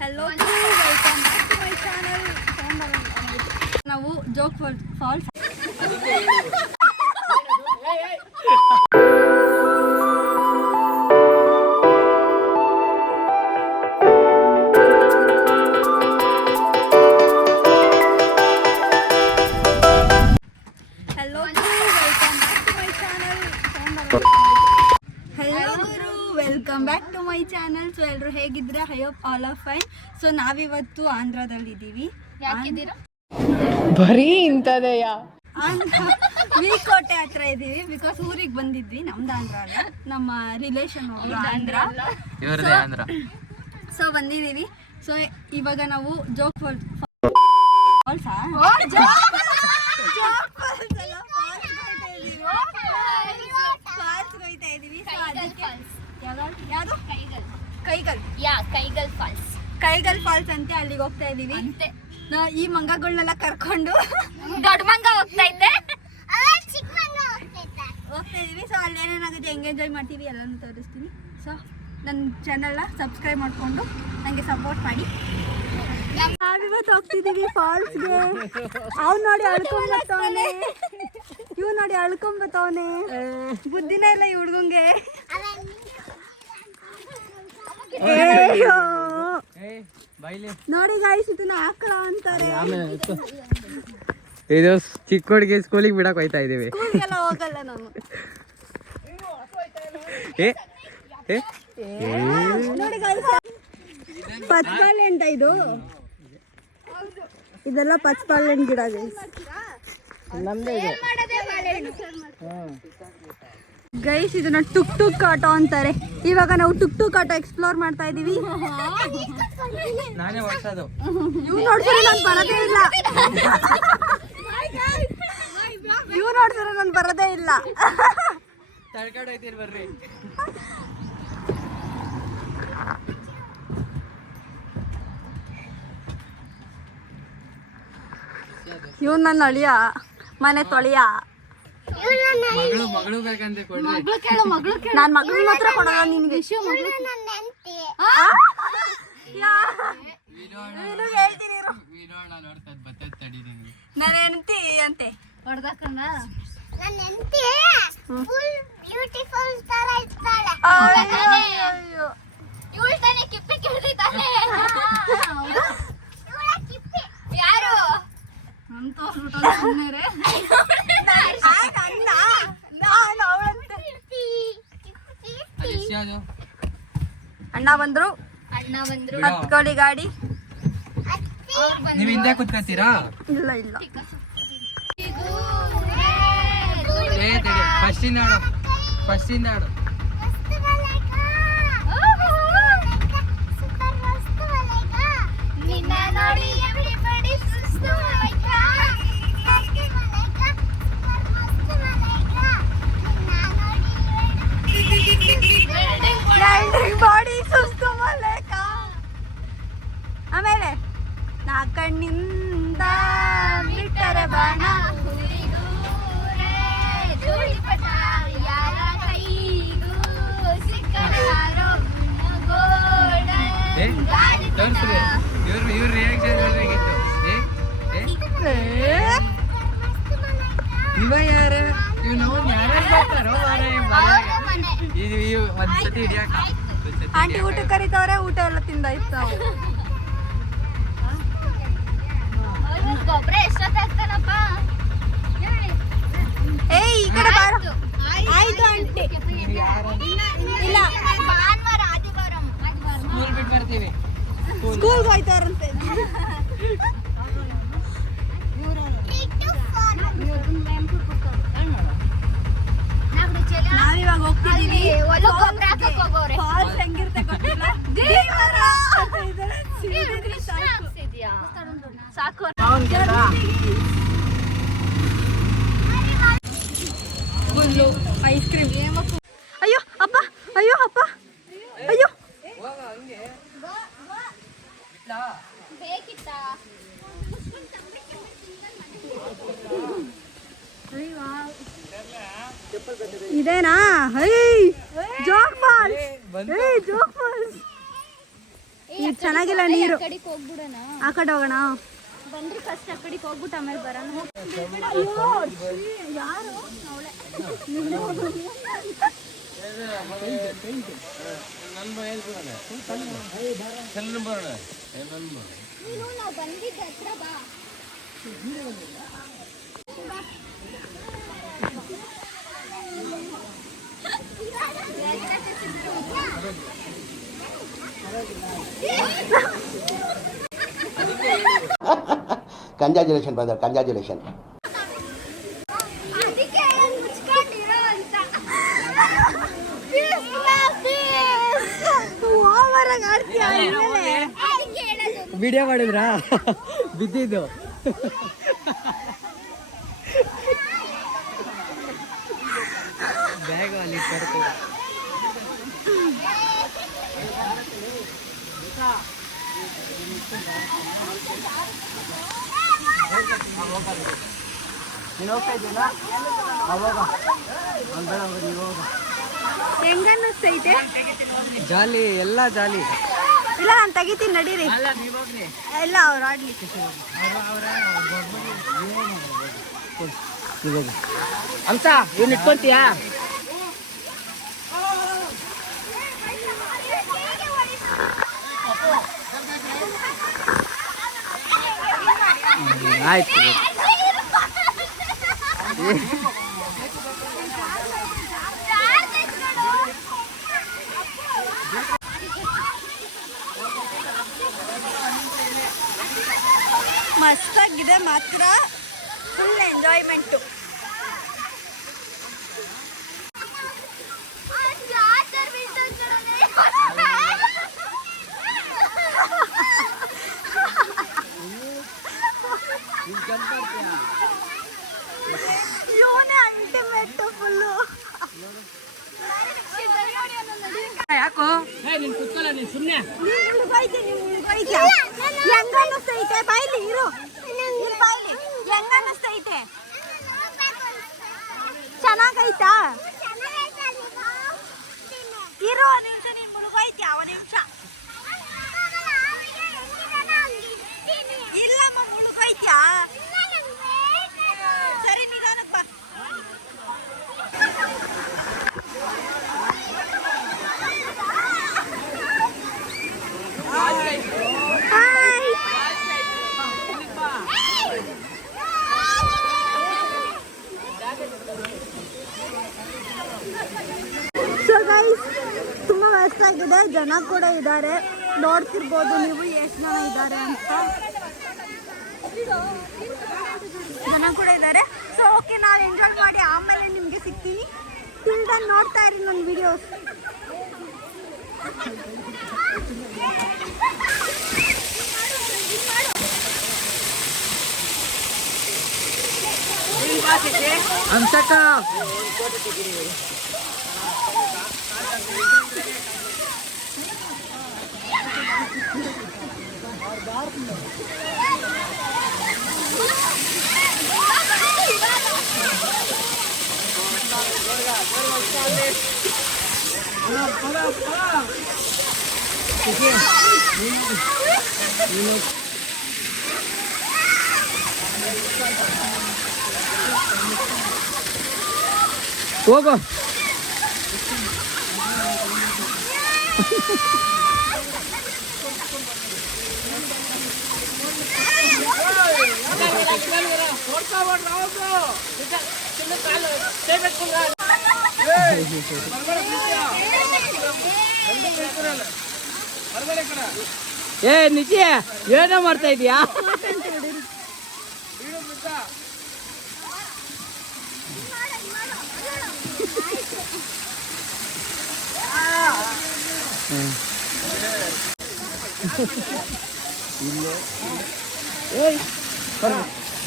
Hello, welcome back to my channel. ನಾವು Jog falls welcome back to my channel. So ಎಲ್ಲರೂ ಹೇಗಿದ್ರೆ I hope all are fine. So ನಾವಿವತ್ತು ಆಂಧ್ರದಲ್ಲಿ ಇದ್ದೀವಿ. ಬರೀ ಇಂಥದೆಯಾ ವಿಕೋಟೆ ಹತ್ರ ಇದ್ದೀವಿ. ಬಿಕಾಸ್ ಊರಿಗೆ ಬಂದಿದ್ವಿ. ನಮ್ದು ಆಂಧ್ರ ಅಲ್ಲ, ನಮ್ಮ ರಿಲೇಷನ್ ಆಂಧ್ರ. ಸೊ ಬಂದಿದ್ದೀವಿ. ಸೊ ಇವಾಗ ನಾವು ಜೋಗ್ ಫಾಲ್ಸ್ ಹೋಗ್ತಾ ಇದೀವಿ. ಕೈಗಲ್ ಫಾಲ್ಸ್ ಅಂತ ಅಲ್ಲಿಗೆ ಹೋಗ್ತಾ ಇದೀವಿ. ಈ ಮಂಗಗಳನ್ನೆಲ್ಲ ಕರ್ಕೊಂಡು ದೊಡ್ಡ ಮಂಗ ಹೋಗ್ತಾ ಇದೀವಿ. ಸೊ ಅಲ್ಲಿ ಏನೇನಾಗುತ್ತೆ ಹೆಂಗೆ ಎಂಜಾಯ್ ಮಾಡ್ತೀವಿ ಎಲ್ಲಾನು ತೋರಿಸ್ತೀನಿ. ಸೊ ನನ್ನ ಚಾನಲ್ನ ಸಬ್ಸ್ಕ್ರೈಬ್ ಮಾಡಿಕೊಂಡು ನನಗೆ ಸಪೋರ್ಟ್ ಮಾಡಿ. ನಾವಿವತ್ತು ಹೋಗ್ತಿದ್ದೀವಿ ಫಾಲ್ಸ್ಗೆ. ಅವ್ನು ನೋಡಿ ಅಳ್ಕೊಂಬತ್ತವನೆ, ಇವ್ ನೋಡಿ ಅಳ್ಕೊಂಬತ್ತವನೆ. ಬುದ್ಧಿನೇ ಇಲ್ಲ ಈ ಹುಡ್ಗಂಗೆ. ನೋಡಿ ಗಾಯ್ಸ್, ಇದನ್ನ ಆಕಳ ಅಂತಾರೆ. ಇದು ಚಿಕ್ಕ ಹುಡುಗಿ ಸ್ಕೂಲಿಗೆ ಬಿಡಕ್ ಹೋಯ್ತಾ ಇದೀವಿ. ಸ್ಕೂಲ್ಗೆಲ್ಲ ಹೋಗಲ್ಲ ನಾವು. ನೋಡಿ ಗಾಯ್ಸ್, ಪಚ್ಪಾಳೆ ಅಂತ ಇದು. ಇದೆಲ್ಲ ಪಚ್ಪಾಳೆ ಗಿಡ ಗೈಸ್. ಇದನ್ನ ಟುಕ್ ಟುಕ್ ಆಟೋ ಅಂತಾರೆ. ಇವಾಗ ನಾವು ಟುಕ್ ಟುಕ್ ಆಟೋ ಎಕ್ಸ್ಪ್ಲೋರ್ ಮಾಡ್ತಾ ಇದೀವಿ. ಇವ್ ನೋಡ್ಸಿದ್ರೆ ನಾನು ಬರೋದೇ ಇಲ್ಲ. ಇವ್ ನೋಡ್ಸಿದ್ರೆ ನಾನು ಬರೋದೇ ಇಲ್ಲ. ಇವ್ ನನ್ನ ಅಳಿಯ, ಮನೆ ತೊಳಿಯ. ನಾನ್ ಮಗಳು ಮಾತ್ರ ಕೊಡೋಣ ನಿನ್ಗೆ. ನನ್ನ ಹೆಂಡತಿ ಅಂತೆ ಹೊಡ್ದಕ್ಕಂದ. ಯಾರು ಅಣ್ಣ ಬಂದ್ರು. ಹತ್ಕೊಳ್ಳಿ ಗಾಡಿ. ನೀವ್ ಹಿಂದೆ ಕುತ್ಕೊತೀರಾ? ಇಲ್ಲ ಇಲ್ಲ, ಫಸ್ಟ್ ಇಂದ ಆಡು. ಬಾಡಿ ಸುಸ್ತು ಮಲೇಕ. ಆಮೇಲೆ ನಾ ಕಣ್ಣಿಂದ ಬಿಟ್ಟರೆ ಬಾಣ. ಇವ್ರ ರಿಯಾಕ್ಷನ್ ಇವ ಯಾರ ಒಂದ್ಸತಿ ಹಿಡಿಯಾಕ. ಆಂಟಿ ಊಟ ಕರಿತವ್ರೆ, ಊಟ ಎಲ್ಲ ತಿಂದಾಯ್ತು ನಾವು. ಗೊಬ್ಬರ ಎಷ್ಟೊತ್ತಾಗ್ತಾನಪ್ಪ? ಏಯ್ ಈ ಕಡೆ ಬಾರ. ಆಯ್ತು ಆಂಟಿ. ಇಲ್ಲ, ಭಾನುವಾರ ಆದಿವಾರ ಸ್ಕೂಲ್ ಬಿಟ್ಟು ಬರ್ತೀವಿ. ಸ್ಕೂಲ್ಗೆ ಹೋಯ್ತಾರಂತೆ. ನಾವಿವಾಗ ಹೋಗ್ತಿದೀವಿ. ಫಾಲ್ಸ್ ಹೆಂಗಿರುತ್ತೆ ಗೊತ್ತಿಲ್ಲ. ಸಾಕು. Ice cream. ಅಯ್ಯೋ ಅಪ್ಪ, ಅಯ್ಯೋ ಅಪ್ಪ, ಅಯ್ಯೋ. ಇದೇನಾ? ಜೋಗ್ ಫಾಲ್ಸ್. ಜೋಗ್ ಫಾಲ್ಸ್. ಈಗ ಚೆನ್ನಾಗಿಲ್ಲ ನೀರು. ಕಡೆಗೆ ಹೋಗ್ಬಿಡೋಣ. ಆ ಕಡೆ ಹೋಗೋಣ. ಬಂದ್ರೆ ಫಸ್ಟ್ ಆ ಕಡೆಗೆ ಹೋಗ್ಬಿಟ್ಟು ಆಮೇಲೆ ಬರೋಣ. ಯಾರು ನೀನು ನಾವು ಬಂದಿದ್ದ ಹತ್ರ ಬಾ. Congratulations, brother. Congratulations. ಅದಕ್ಕೆ ಮುಚ್ಕೊಂಡಿರೋ ಅಂತ. ಓವರಾಗಿ ಆಡ್ತೀಯ ಆಮೇಲೆ. ಅದಕ್ಕೆ ಹೇಳೋದು. ವಿಡಿಯೋ ಮಾಡಿದ್ರಾ ಬಿದ್ದಿದ್ದು ಬ್ಯಾಗ್ ಅಲ್ಲಿ ಕರ್ಕೊ ನೀನು ಹೋಗ್ತಾ ಇದ್ದೀನ ಅವಾಗ ಹೆಂಗನ್ನಿಸ್ತೈತೆ? ಜಾಲಿ ಎಲ್ಲ ಜಾಲಿ ಇಲ್ಲ ನಾನು ತೆಗಿತೀನಿ ನಡೀರಿ. ಇಲ್ಲ ಅವ್ರು ಆಡ್ಲಿ. ಅಂತ ಇವ್ನು ಇಟ್ಕೊಂತೀಯಾ? ಆಯ್ತು ಮಸ್ತಾಗಿದೆ ಮಾತ್ರ, ಫುಲ್ ಎಂಜಾಯ್ಮೆಂಟು. ಇವನೇ ಅಲ್ಟಿಮೇಟ್ ಫುಲ್ಲು. ಯಾಕೋ ನೀನ್ ಕುತ್ಕೊಳ್ಳ ನೀನ್ ಸುಮ್ಮನೆ ಹೆಂಗ ಅನ್ನಿಸ್ತೈತೆ? ಬಾಯ್ಲಿ ಇರು, ಬಾಯ್ಲಿ ಹೆಂಗ ಅನ್ನಿಸ್ತೈತೆ? ಚೆನ್ನಾಗೈತಾ? ಇರು ಒಂದು ನಿಮಿಷ, ನೀನ್ ಮುಳುಗೋಯ್ತೀಯ ಒಂದು ನಿಮಿಷ. ಇಲ್ಲಮ್ಮ ಮುಳುಗೋಯ್ತೀಯಾ? ಸರಿ ನಿಧಾನಕ್ಕೆ ಬಾ. ಸೊ ಗೈಸ್, ತುಂಬ ಮಸ್ತಾಗಿದೆ. ಜನ ಕೂಡ ಇದ್ದಾರೆ, ನೋಡ್ತಿರ್ಬೋದು ನೀವು ಎಷ್ಟು ಜನ ಇದ್ದಾರೆ ಅಂತ. ಜನ ಕೂಡ ಇದ್ದಾರೆ. ಸೊ ಓಕೆ, ನಾನು ಎಂಜಾಯ್ ಮಾಡಿ ಆಮೇಲೆ ನಿಮಗೆ ಸಿಗ್ತೀನಿ. ಟಿಲ್ ದೆನ್ ನೋಡ್ತಾ ಇರಿ ನನ್ನ ವಿಡಿಯೋಸ್. ಹಂಸಕ್ಕ ಹೋಗು. ಏ ನಿಜ ಏನೋ ಮಾಡ್ತಾ ಇದೀಯಾ?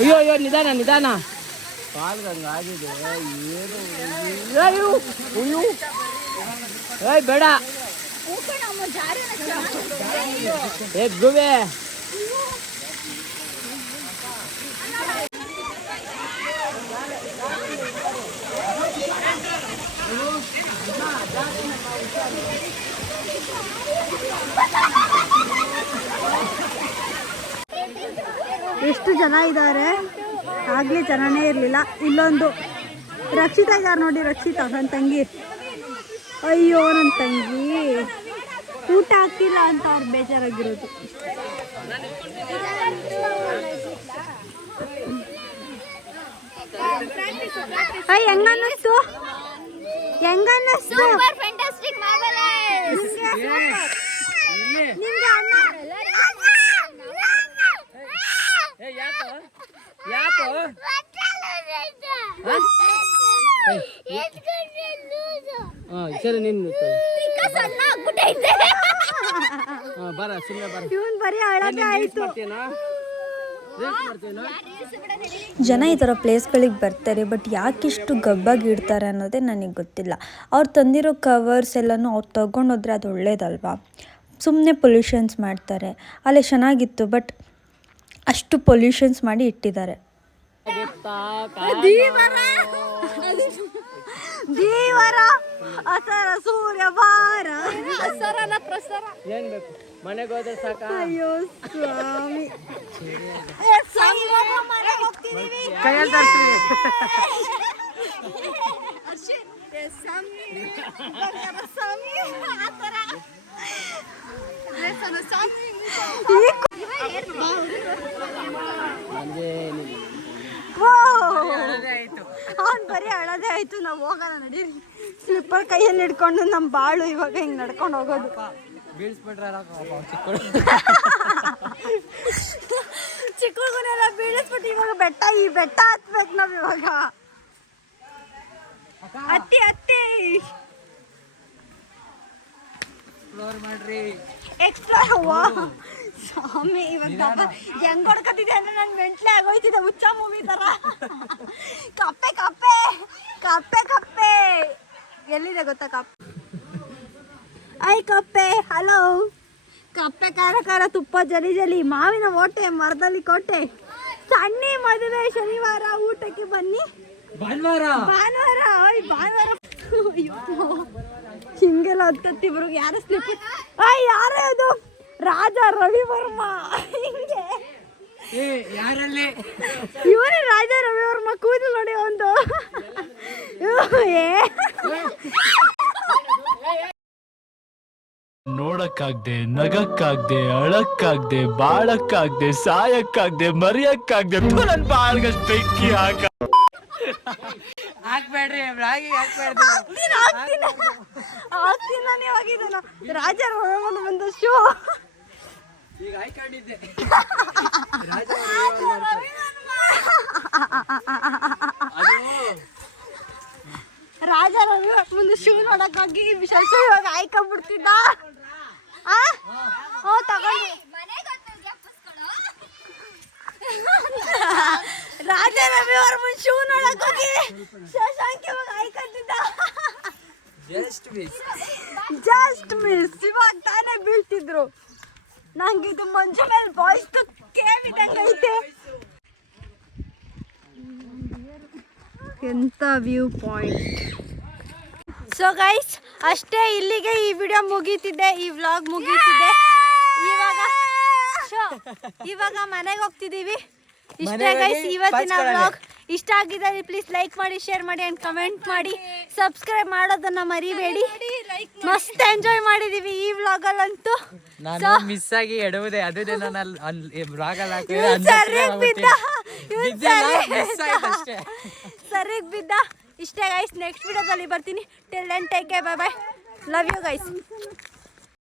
ಅಯ್ಯೋ ಅಯ್ಯೋ, ನಿಧಾನ ನಿಧಾನ. ಕಾಲ್ಗಂಗಾಗಿದೆ ಏನು? ಏಯ್ ಬೇಡ, ಏ ಗುವೆ. ಎಷ್ಟು ಜನ ಇದ್ದಾರೆ, ಆಗಲೇ ಜನನೇ ಇರಲಿಲ್ಲ. ಇಲ್ಲೊಂದು ರಕ್ಷಿತಾ ಇದ್ದಾರೆ ನೋಡಿ, ರಕ್ಷಿತಾ ನನ್ನ ತಂಗಿ. ಅಯ್ಯೋ ನನ್ನ ತಂಗಿ ಊಟ ಹಾಕಿಲ್ಲ ಅಂತ ಅವ್ರು ಬೇಜಾರಾಗಿರೋದು. ಹೆಂಗನ್ನಿಸ್ತು ಸೂಪರ್ ಫ್ಯಾಂಟಾಸ್ಟಿಕ್ ಮಾರ್ವೆಲಸ್. ನಿಮ್ಗೆ ಅಣ್ಣ ಸರಿ ನಿನ್ನ ಸಣ್ಣ ಆಗ್ಬಿಟ್ಟೈತೆ. ಬರ ಸುಮ್ಮನೆ ಬರ. ಇವನ್ ಬರೀ ಅಳದೆ ಆಯ್ತು. ಜನ ಈ ಥರ ಪ್ಲೇಸ್ಗಳಿಗೆ ಬರ್ತಾರೆ, ಬಟ್ ಯಾಕಿಷ್ಟು ಗಬ್ಬಾಗಿ ಇಡ್ತಾರೆ ಅನ್ನೋದೇ ನನಗೆ ಗೊತ್ತಿಲ್ಲ. ಅವ್ರು ತಂದಿರೋ ಕವರ್ಸ್ ಎಲ್ಲನೂ ಅವ್ರು ತೊಗೊಂಡೋದ್ರೆ ಅದು ಒಳ್ಳೇದಲ್ವಾ. ಸುಮ್ಮನೆ ಪೊಲ್ಯೂಷನ್ಸ್ ಮಾಡ್ತಾರೆ. ಅಲ್ಲಿ ಚೆನ್ನಾಗಿತ್ತು, ಬಟ್ ಅಷ್ಟು ಪೊಲ್ಯೂಷನ್ಸ್ ಮಾಡಿ ಇಟ್ಟಿದ್ದಾರೆ. ದೇವರ ಅಸರ ಸೂರ್ಯ ಬಾರ ಅಸರನ ಪ್ರಸರ. ಏನ್ ಬೇಕು ಮನೆಗೆ ಹೋದ್ರೆ ಸಾಕ. ಅಯ್ಯೋ ಸ್ವಾಮಿ, ಮನೆಗೆ ಹೋಗ್ತಿದೀವಿ. ಕೈಯಲ್ಲಿ ತರ್ಸ್ರಿ. ಅವ್ನು ಬರೀ ಅಳದೇ ಆಯ್ತು. ನಾವು ಹೋಗೋಣ ನಡೀರಿ. ಸ್ಲಿಪ್ಪರ್ ಕೈಯಲ್ಲಿ ಹಿಡ್ಕೊಂಡು ನಮ್ಮ ಬಾಳು ಇವಾಗ ಹಿಂಗೆ ನಡ್ಕೊಂಡು ಹೋಗೋದು. ಚಿಕ್ಕ ಹುಡುಗನೆಲ್ಲ ಬೀಳಿಸ್ಬಿಟ್ಟು ಇವಾಗ ಈ ಬೆಟ್ಟ ಹತ್ಬೇಕು ನಾವ್ ಇವಾಗ. ಹತ್ತಿ ಎಕ್ಸ್ಪ್ಲೋರ್. ಸ್ವಾಮಿ ಇವಾಗ ಹೆಂಗ್ ಹೊಡ್ಕತ್ತಿದೆ ಅಂದ್ರೆ ನನ್ ಮೆಂಟ್ಲೆ ಆಗೋಯ್ತಿದೆ, ಹುಚ್ಚ ಮೂವಿ ತರ. ಕಪ್ಪೆ ಕಪ್ಪೆ ಕಪ್ಪೆ ಕಪ್ಪೆ ಎಲ್ಲಿದೆ ಗೊತ್ತಾ ಕಪ್ಪೆ? ಐ ಕಪ್ಪೆ, ಹಲೋ ಕಪ್ಪೆ. ಖಾರ ಖಾರ ತುಪ್ಪ ಜಲಿ ಜಲಿ, ಮಾವಿನ ಓಟೆ ಮರದಲ್ಲಿ ಕೋಟೆ. ಸಣ್ಣಿ ಮದುವೆ ಶನಿವಾರ, ಊಟಕ್ಕೆ ಬನ್ನಿ ಭಾನುವಾರ. ಹಿಂಗೆಲ್ಲ ಹತ್ತಿಬ್ರಿಗೆ ಯಾರು ಸ್ಲಿಪ್. ಯಾರೇ ಅದು? ರಾಜ ರವಿವರ್ಮ. ಹಿಂಗೆ ಇವರೇ ರಾಜ ರವಿವರ್ಮ. ಕೂದಲು ನೋಡಿ ಒಂದು. ನೋಡಕ್ಕಾಗ್ದೆ, ನಗಕ್ಕಾಗ್ದೆ, ಅಳಕ್ಕಾಗ್ದೆ, ಬಾಳಕ್ಕಾಗ್ದೆ, ಸಾಯಕ್ಕಾಗ್ದೆ, ಮರಿಯಕ್ಕಾಗ್ದೆ. ನನ್ ಬಾಳ್ಗಷ್ಟು ಬೆಂಕಿ ಹಾಕ್ಬೇಡ್ರಿ, ಹಾಕ್ಬೇಡ್ರಿ. ಆಗ್ತೀನಿ ನಾನು ಇವಾಗಿದ್ದಾನ. ರಾಜ ರವಿವರ್ಮ ಬಂದ ಶೋ ಈಗ ಹಾಕೊಂಡಿದ್ದೆ. ರಾಜ ರವಿವರ್ಮ ಮುಂದೆ ಶೂ ನೋಡಕ್ಕಾಗಿ ಶಶಿ ಇವಾಗ ಆಯ್ಕೊಂಡ್ಬಿಡ್ತಿದ್ದ. ತಗೊಂಡು ರಾಜ ರವಿವರ್ಮ ಶೂ ನೋಡಕ್ಕಾಗಿ ಶಶಾಂಕ್ ಇವಾಗ ಆಯ್ಕೊಂತಿದ್ದ. Just miss. ಇವಾಗ ತಾನೇ ಬೀಳ್ತಿದ್ರು. ನಂಗೆ ಇದು ಮಂಜು ಮೇಲೆ ಬಾಯ್ಸ್ ಕೇವ್ ಇದ್ದಂಗೆ ಐತೆ. ಎಂತ ವ್ಯೂ ಪಾಯಿಂಟ್. ಸೊ ಗೈಸ್, ಅಷ್ಟೇ, ಇಲ್ಲಿಗೆ ಈ ವಿಡಿಯೋ ಮುಗೀತಿದೆ, ಈ ವ್ಲಾಗ್ ಮುಗೀತಿದೆ. ಇವಾಗ ಮನೆಗೆ ಹೋಗ್ತಿದ್ದೀವಿ. ಇಷ್ಟೇ ಗೈಸ್ ಇವತ್ತಿನ ವ್ಲಾಗ್. ಇಷ್ಟ ಆಗಿದ್ದರೆ ಪ್ಲೀಸ್ ಲೈಕ್ ಮಾಡಿ, ಶೇರ್ ಮಾಡಿ ಆ್ಯಂಡ್ ಕಮೆಂಟ್ ಮಾಡಿ. ಸಬ್ಸ್ಕ್ರೈಬ್ ಮಾಡೋದನ್ನ ಮರಿಬೇಡಿ. ಮಸ್ತ್ ಎಂಜಾಯ್ ಮಾಡಿದೀವಿ ಈ ವ್ಲಾಗಲ್ಲಂತೂ. ನಾನು ಮಿಸ್ ಆಗಿ ಎಡುವುದೇ, ಅದೇ ನಾನು ಸರಿಗ್ ಬಿದ್ದ. ಇಷ್ಟೇ ಗೈಸ್, ನೆಕ್ಸ್ಟ್ ವಿಡಿಯೋದಲ್ಲಿ ಬರ್ತೀನಿ. Till then take care, bye bye, love you guys.